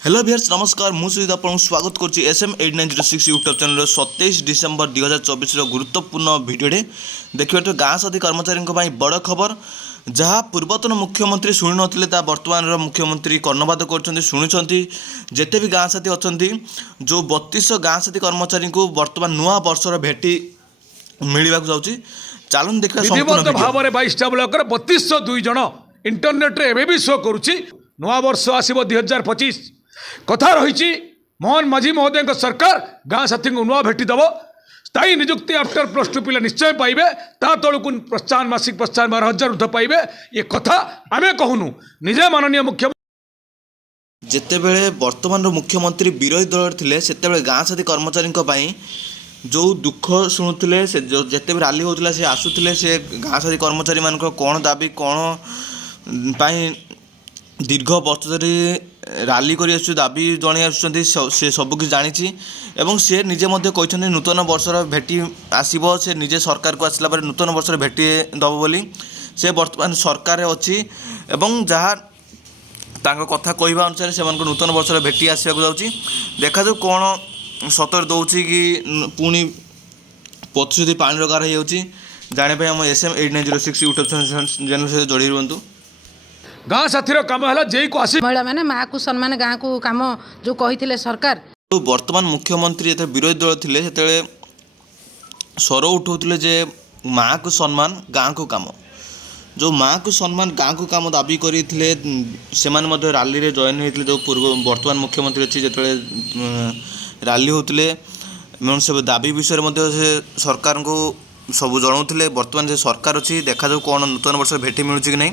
Hello भियर्स नमस्कार मुझे आपको स्वागत करुच्ची SM8906 यूट्यूब चैनल 27 डिसेम्बर 2024 गुरुत्वपूर्ण भिडियोटे देखिए तो गाँ साथी कर्मचारी बड़ खबर जहाँ पूर्वतन मुख्यमंत्री शुणी ना बर्तमान मुख्यमंत्री कर्णपात कर शुणुंट जिते भी गाँ साथी अच्छा जो 32 गाँ साथी कर्मचारी को बर्तमान नुआ वर्षर भेटी मिलवा जाऊँगी चलून देखा विधिवत भाव में 22टा ब्लॉक 3202 जन इंटरनेट रे भी शो करुच्ची नुआ वर्ष आसब 2025 कथा रही मोहन माझी महोदय सरकार गाँ साथी को नुआ भेटी दब स्थायी निजुक्ति आफ्टर +2 पिला निश्चय पाइबे ता तलू प्रोत्साहन मासिक प्रोत्साहन 12,000 ऊर्ध पाइबे ये कथा आमे कहूनु निजे माननीय मुख्यमंत्री जितेबले वर्तमान मुख्यमंत्री विरोधी दल थे से गाँ साथी कर्मचारी जो दुख शुणुले से जिते भी रैली होता से आसुले से गाँ साथी कर्मचारी मान कौन दाबी कौन दीर्घ वर्ष धरी रैली कर दाबी जन से सबकि जानी एवं सी निजे कहते नूतन वर्षर भेटी आसब से निजे सरकार को आसला नूतन वर्षर भेटी दब बोली से बर्तमान सरकार अच्छी एवं जहाँ तांको कथा कहवा अनुसार से नूतन वर्षर भेटी आसवाक जाऊँगी देखा जाऊ कौन सतर दौर कि पुणी प्रतिश्रुति पानी गार हो जाने आम SM8906 यूट्यूब चैनल सहित जोड़ी रुहतु गाँ साथीर काम है जे को आसी महिला मैंने माँ को सम्मान गाँ को काम जो कही सरकार तो वर्तमान मुख्यमंत्री जो विरोधी दल थे से स्वर उठाउले जे माँ को सम्मान गाँ को काम जो माँ को सम्मान गाँ को काम दाबी करते से रैली रे जॉइन होते जो पूर्व वर्तमान मुख्यमंत्री अच्छी जो रैली होते से दाबी विषय से सरकार को सब जनाऊे वर्तमान से सरकार अच्छी देखा जाऊ कौन नूतन वर्ष भेटी मिलूँ कि नहीं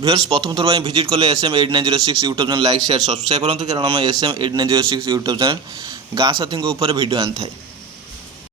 व्यूअर्स प्रथम थर विजिट कले SM8906 YouTube channel like share subscribe करूँ कारण SM8906 यूट्यूब चैनल गाँ साथी भिडियो आनी थाए।